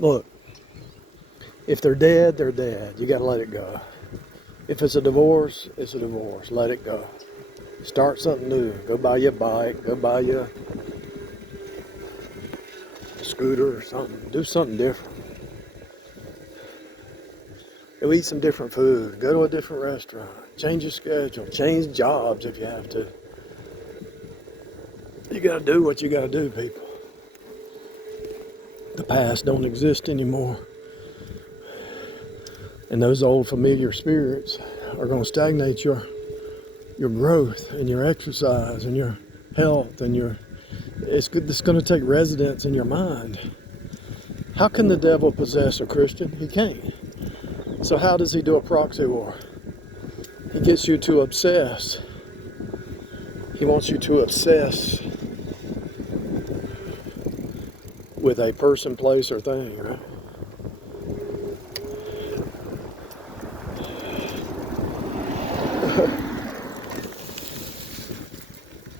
Look, if they're dead, they're dead. You gotta let it go. If it's a divorce, it's a divorce. Let it go. Start something new. Go buy you a bike. Go buy you a scooter or something. Do something different. Go eat some different food. Go to a different restaurant. Change your schedule. Change jobs if you have to. You gotta do what you gotta do, people. The past don't exist anymore. And those old familiar spirits are gonna stagnate your growth and your exercise and your health and it's gonna take residence in your mind. How can the devil possess a Christian? He can't. So how does he do a proxy war? He gets you to obsess. He wants you to obsess with a person, place, or thing, right?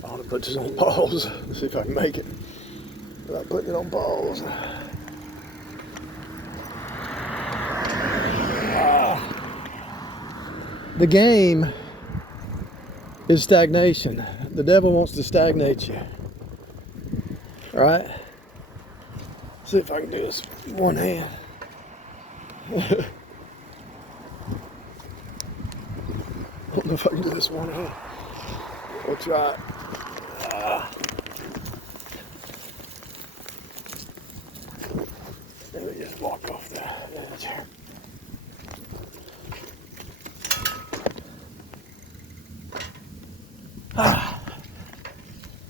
I want to put this on pause, see if I can make it without putting it on pause. The game is stagnation. The devil wants to stagnate you. All right? See if I can do this with one hand. I don't know if I can do this with one hand. We'll try it. Let me just walk off the edge here.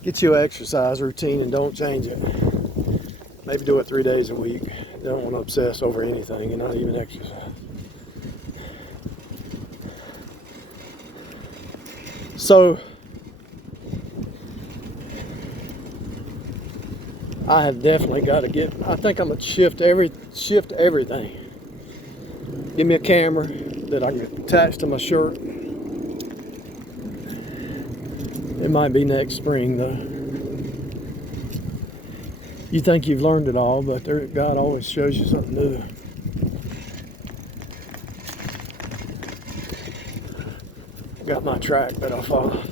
Get you an exercise routine and don't change it. Maybe do it 3 days a week. You don't want to obsess over anything and not even exercise. So, I have definitely got to I think I'm going to shift everything. Give me a camera that I can attach to my shirt. It might be next spring though. You think you've learned it all, but God always shows you something new. I've got my track that I follow.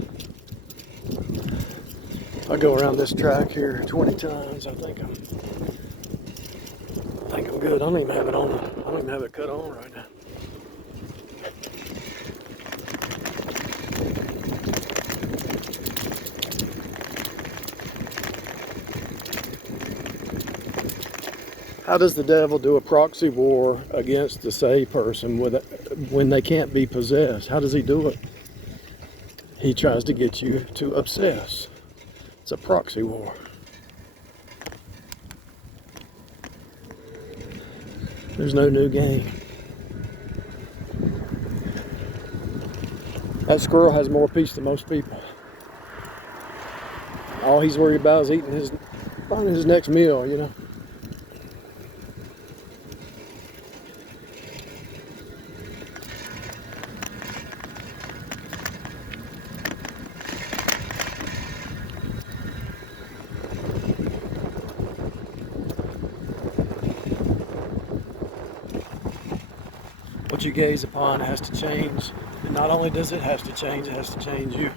I go around this track here 20 times. I think I'm good. I don't even have it on. I don't even have it cut on right now. How does the devil do a proxy war against the saved person when they can't be possessed? How does he do it? He tries to get you to obsess. It's a proxy war. There's no new game. That squirrel has more peace than most people. All he's worried about is finding his next meal, you know. What you gaze upon has to change. And not only does it have to change, it has to change you.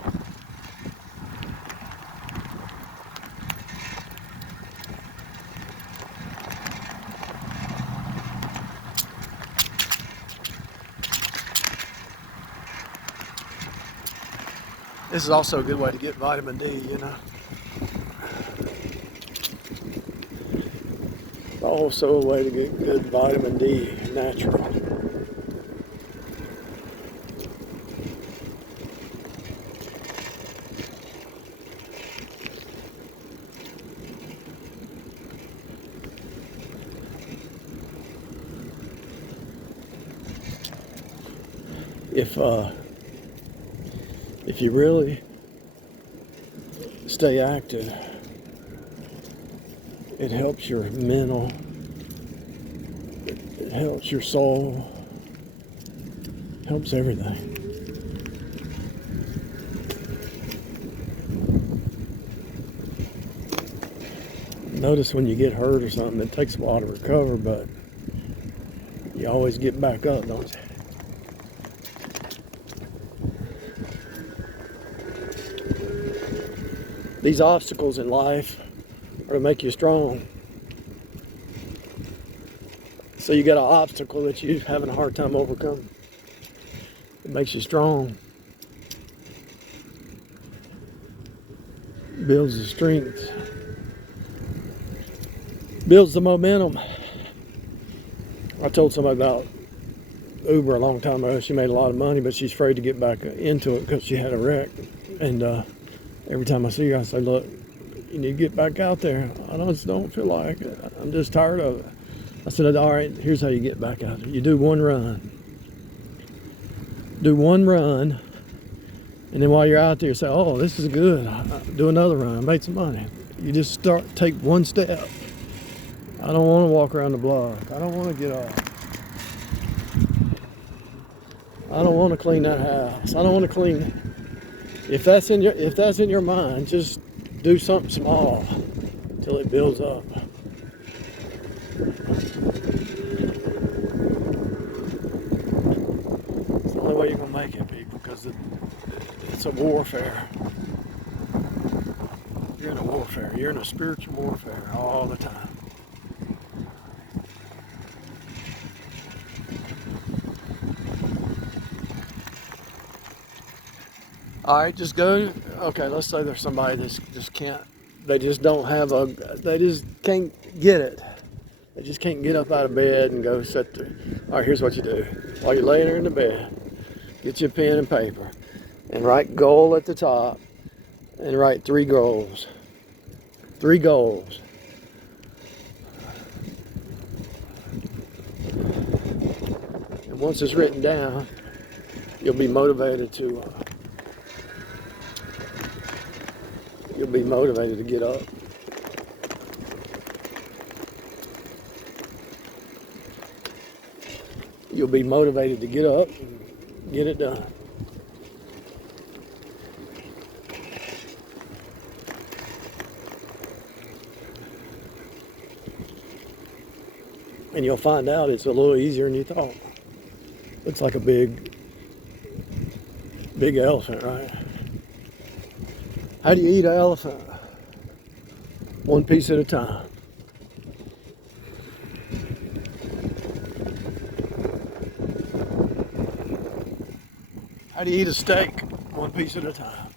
This is also a good way to get vitamin D, you know. Also a way to get good vitamin D, natural. If you really stay active, it helps your mental, it helps your soul, helps everything. Notice when you get hurt or something, it takes a while to recover, but you always get back up, don't you? These obstacles in life are to make you strong. So you got an obstacle that you're having a hard time overcoming. It makes you strong. Builds the strength. Builds the momentum. I told somebody about Uber a long time ago. She made a lot of money, but she's afraid to get back into it because she had a wreck. And every time I see her, I say, look, you need to get back out there. I just don't feel like it. I'm just tired of it. I said, all right, here's how you get back out there. You do one run. Do one run. And then while you're out there, you say, oh, this is good. Do another run. I made some money. You just take one step. I don't want to walk around the block. I don't want to get off. I don't want to clean that house. I don't want to clean it. If that's in your mind, just do something small till it builds up. It's the only way you're gonna make it, people, because it's a warfare. You're in a warfare. You're in a spiritual warfare all the time. All right, just go. Okay, let's say there's somebody that just can't. They just don't have they just can't get it. They just can't get up out of bed and go sit there. All right, here's what you do. While you're laying there in the bed, get your pen and paper and write goal at the top and write 3 goals. 3 goals. And once it's written down, you'll be motivated to get up. You'll be motivated to get up and get it done. And you'll find out it's a little easier than you thought. Looks like a big elephant, right? How do you eat an elephant? One piece at a time. How do you eat a steak? One piece at a time.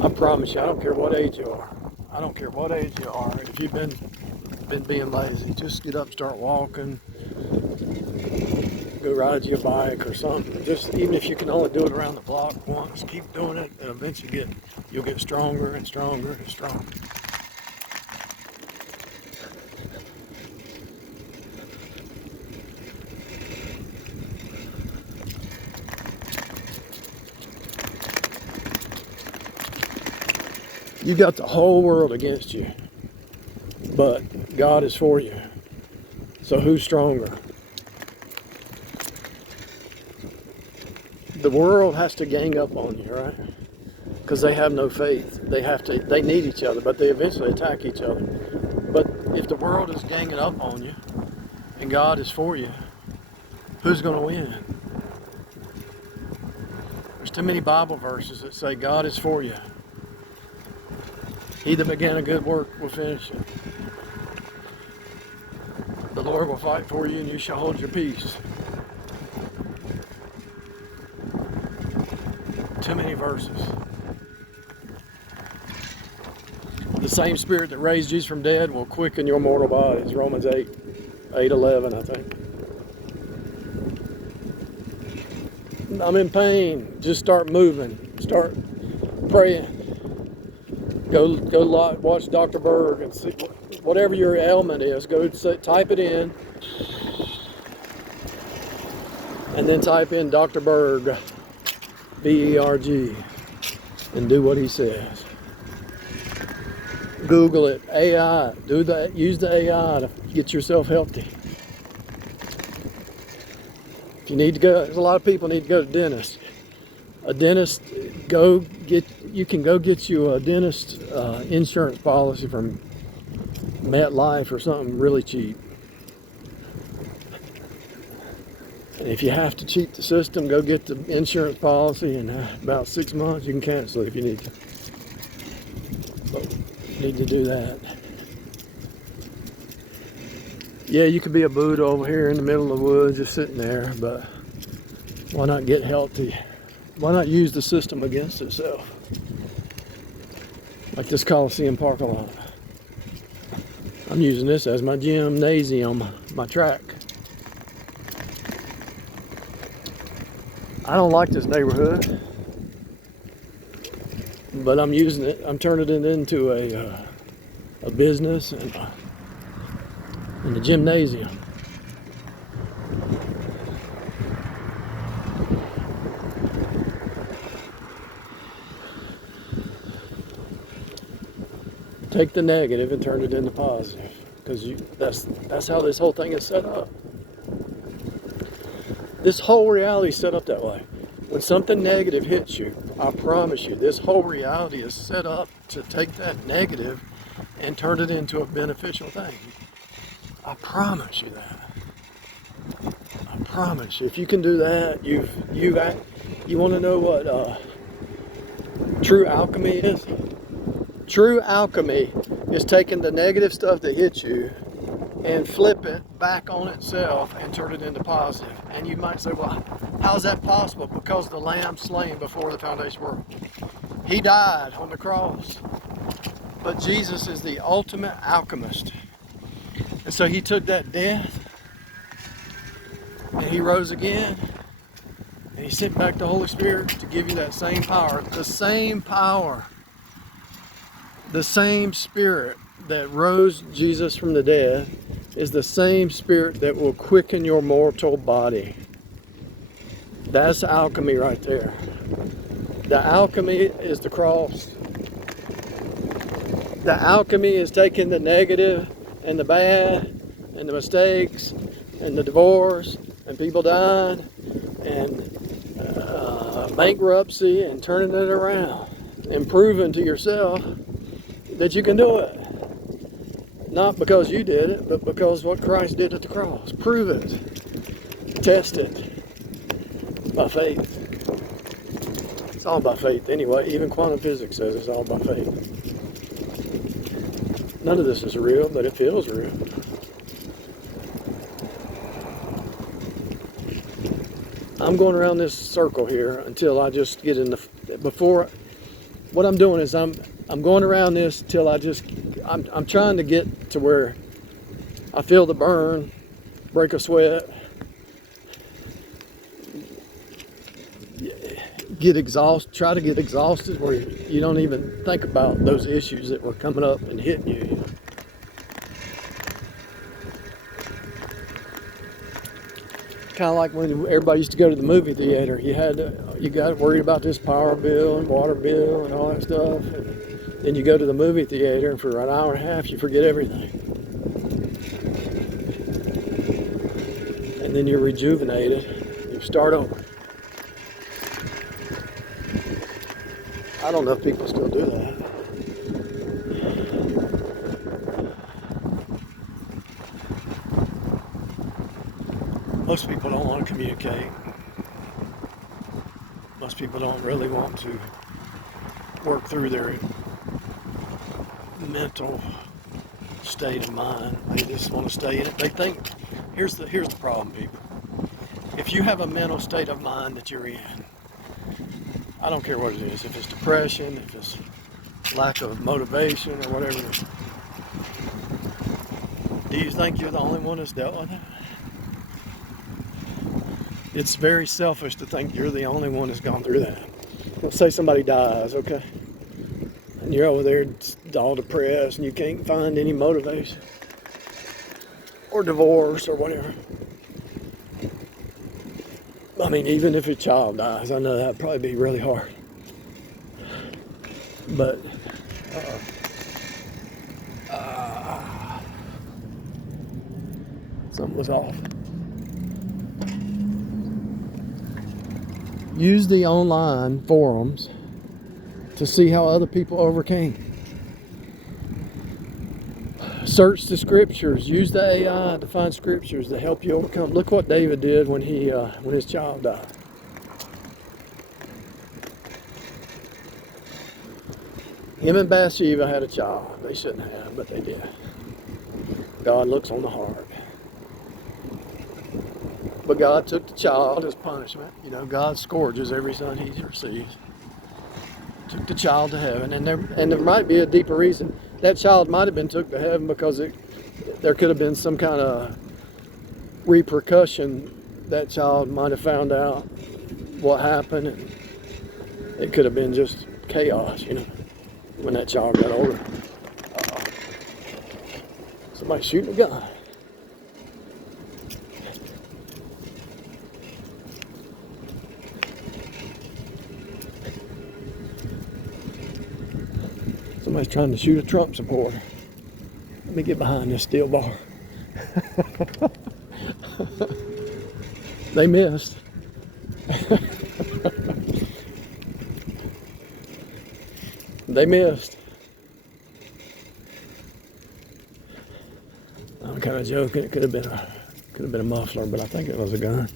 I promise you, I don't care what age you are. I don't care what age you are. If you've been being lazy, just get up, start walking, go ride your bike or something. Just even if you can only do it around the block once, keep doing it, and eventually you'll get stronger and stronger and stronger. You got the whole world against you, but God is for you. So who's stronger? The world has to gang up on you, right? Because they have no faith. They need each other, but they eventually attack each other. But if the world is ganging up on you and God is for you, who's going to win? There's too many Bible verses that say God is for you. He that began a good work will finish it. The Lord will fight for you and you shall hold your peace. Too many verses. The same spirit that raised Jesus from dead will quicken your mortal bodies. Romans 8:11, I think. I'm in pain. Just start moving. Start praying. Go watch Dr. Berg and see whatever your ailment is. Go type it in, and then type in Dr. Berg, B-E-R-G, and do what he says. Google it, AI. Do that. Use the AI to get yourself healthy. If you need to go, there's a lot of people need to go to dentist. A dentist, you can go get you a dentist insurance policy from MetLife or something really cheap. And if you have to cheat the system, go get the insurance policy, and about 6 months you can cancel it if you need to. But you need to do that. Yeah, you could be a Buddha over here in the middle of the woods just sitting there, but why not get healthy? Why not use the system against itself? Like this Coliseum parking lot. I'm using this as my gymnasium, my track. I don't like this neighborhood, but I'm using it. I'm turning it into a business and a gymnasium. Take the negative and turn it into positive, because that's how this whole thing is set up. This whole reality is set up that way. When something negative hits you, I promise you, this whole reality is set up to take that negative and turn it into a beneficial thing. I promise you that. I promise you. If you can do that, you want to know what true alchemy is? True alchemy is taking the negative stuff that hits you and flip it back on itself and turn it into positive. And you might say, well, how is that possible? Because the Lamb slain before the foundation of the world. He died on the cross. But Jesus is the ultimate alchemist. And so he took that death and he rose again. And he sent back the Holy Spirit to give you that same power. The same power. The same Spirit that rose Jesus from the dead is the same Spirit that will quicken your mortal body. That's alchemy right there. The alchemy is the cross. The alchemy is taking the negative and the bad and the mistakes and the divorce and people dying and bankruptcy and turning it around and proving to yourself that you can do it. Not because you did it, but because what Christ did at the cross. Prove it. Test it. By faith. It's all by faith anyway. Even quantum physics says it's all by faith. None of this is real, but it feels real. I'm going around this circle here until I just get in what I'm doing is I'm going around this till I'm trying to get to where I feel the burn, break a sweat, try to get exhausted where you don't even think about those issues that were coming up and hitting you. Kind of like when everybody used to go to the movie theater. You got worried about this power bill and water bill and all that stuff. And then you go to the movie theater, and for an hour and a half, you forget everything. And then you're rejuvenated. You start over. I don't know if people still do that. Most people don't want to communicate. Most people don't really want to work through their mental state of mind. They just want to stay in it. They think, here's the problem, people. If you have a mental state of mind that you're in, I don't care what it is, if it's depression, if it's lack of motivation or whatever, do you think you're the only one that's dealt with it? It's very selfish to think you're the only one that's gone through that. Let's say somebody dies, okay? And you're over there all depressed and you can't find any motivation. Or divorce or whatever. I mean, even if a child dies, I know that'd probably be really hard. But, something was off. Use the online forums to see how other people overcame. Search the scriptures. Use the AI to find scriptures to help you overcome. Look what David did when his child died. Him and Bathsheba had a child. They shouldn't have, but they did. God looks on the heart. But God took the child as punishment. You know, God scourges every son he receives. Took the child to heaven, and there might be a deeper reason. That child might have been took to heaven because there could have been some kind of repercussion. That child might have found out what happened, and it could have been just chaos, you know, when that child got older. Somebody shooting a gun. Somebody's trying to shoot a Trump supporter. Let me get behind this steel bar. They missed. They missed. I'm kind of joking. It could have been a muffler, but I think it was a gun.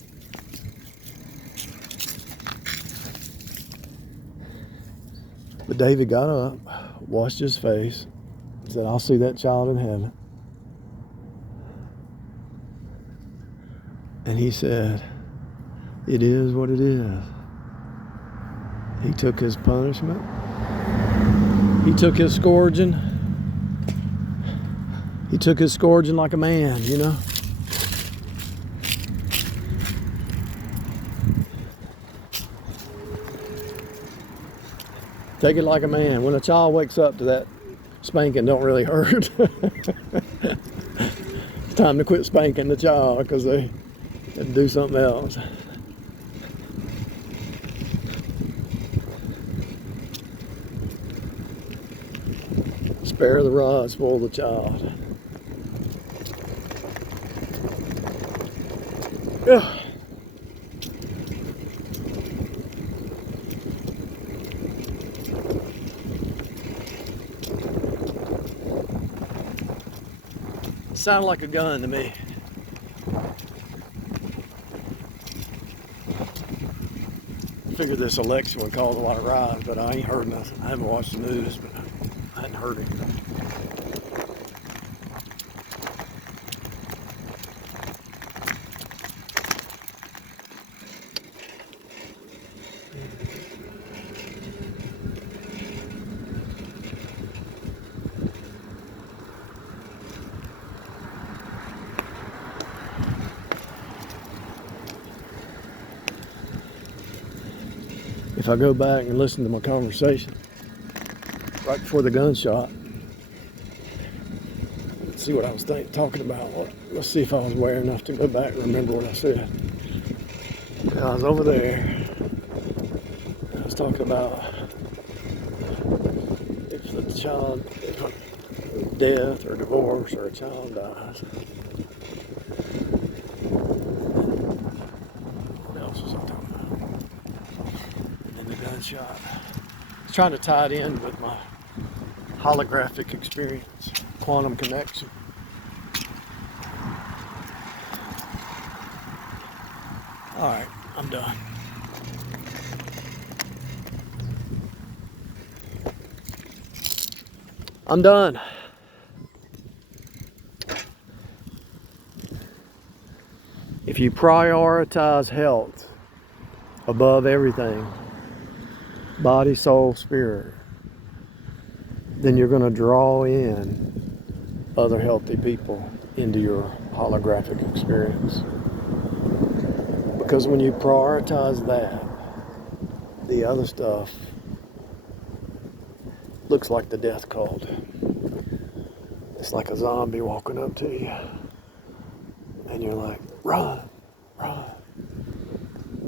But David got up, washed his face, said, "I'll see that child in heaven." And he said, "It is what it is." He took his punishment. He took his scourging. He took his scourging like a man, you know. Take it like a man. When a child wakes up to that, spanking don't really hurt. It's time to quit spanking the child because they do something else. Spare the rod, spoil the child. Yeah. Sounded like a gun to me. I figured this election would cause a lot of riots, but I ain't heard nothing. I haven't watched the news, but I hadn't heard anything. If I go back and listen to my conversation right before the gunshot, let's see what I was talking about. Let's see if I was aware enough to go back and remember what I said. I was over there. I was talking about if the child, death or divorce or a child dies. What else was I talking about? And then the gunshot. I was trying to tie it in with my holographic experience, quantum connection. All right, I'm done. I'm done. If you prioritize health above everything, body, soul, spirit, then you're going to draw in other healthy people into your holographic experience. Because when you prioritize that, the other stuff looks like the death cult. It's like a zombie walking up to you. And you're like, run, run.